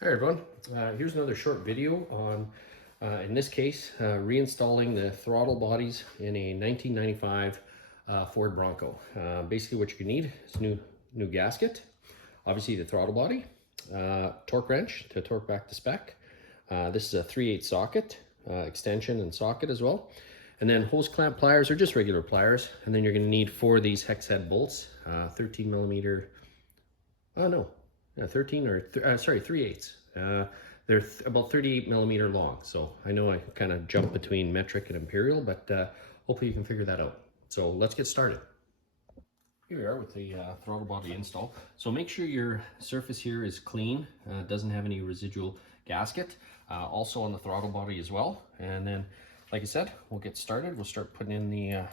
Hi everyone, here's another short video on, in this case, reinstalling the throttle bodies in a 1995 Ford Bronco. Basically what you need is new gasket, obviously the throttle body, torque wrench to torque back to spec. This is a 3/8 socket, extension and socket as well. And then hose clamp pliers, or just regular pliers. And then you're going to need 4 of these hex head bolts, 13 millimeter, oh no, 13 or sorry, 3/8. They're about 38 millimeter long. So I know I kind of jump between metric and imperial, but hopefully you can figure that out. So let's get started. Here we are with the throttle body install. So make sure your surface here is clean, doesn't have any residual gasket. Also on the throttle body as well. And then, like I said, we'll get started. We'll start putting in the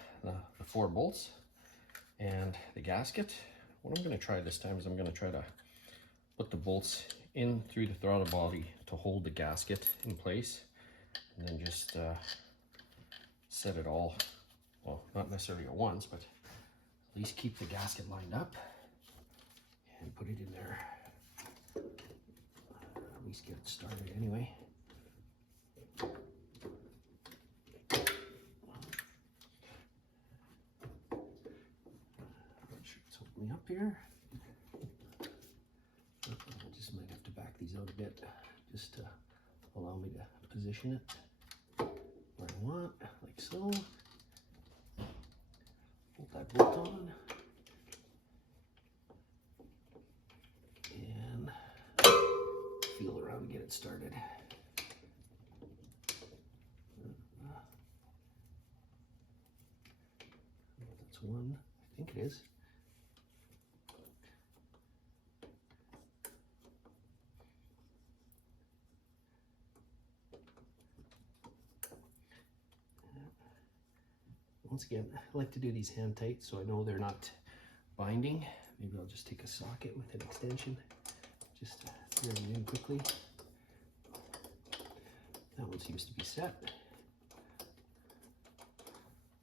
4 bolts and the gasket. What I'm going to try this time is I'm going to try to put the bolts in through the throttle body to hold the gasket in place, and then just set it all, well, not necessarily at once, but at least keep the gasket lined up and put it in there. At least get it started anyway. Make sure it's holding up here. I just might have to back these out a bit just to allow me to position it where I want, like so. Hold that bolt on and feel around to get it started. That's one, I think it is. Once again, I like to do these hand tight so I know they're not binding. Maybe I'll just take a socket with an extension just to thread it in quickly. That one seems to be set.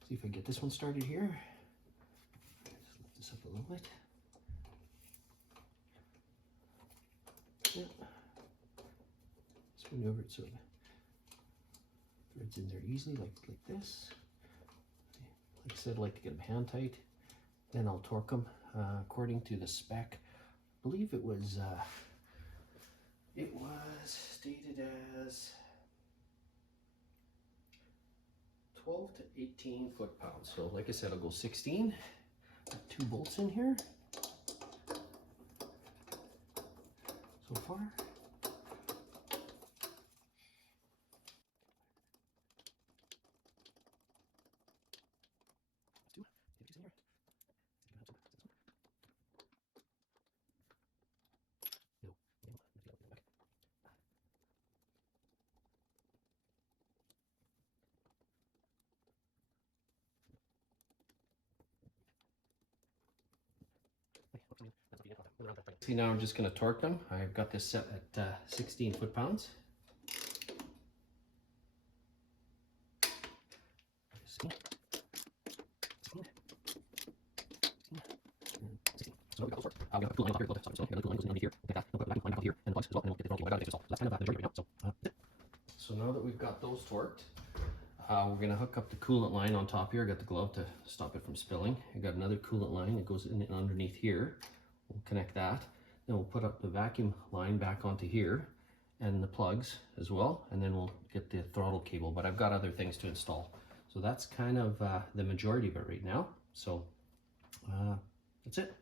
See if I can get this one started here. Just lift this up a little bit. Yeah. Just maneuver it so it threads in there easily, like this. Like I said, I like to get them hand tight. Then I'll torque them according to the spec. I believe it was stated as 12 to 18 foot-pounds. So like I said, I'll go 16. Got 2 bolts in here so far. See, now I'm just going to torque them. I've got this set at 16 foot-pounds. So we got those torqued. We got the coolant line up here, so the coolant line goes underneath here, like that. We'll put the vacuum line back up here, and the plugs as well, and then we'll get the throttle cable. I gotta get this all. So that's kind of the majority right now. So now that we've got those torqued, we're gonna hook up the coolant line on top here. I got the glove to stop it from spilling. I got another coolant line that goes in underneath here. We'll connect that. Then we'll put up the vacuum line back onto here and the plugs as well. And then we'll get the throttle cable, but I've got other things to install. So that's kind of the majority of it right now. So that's it.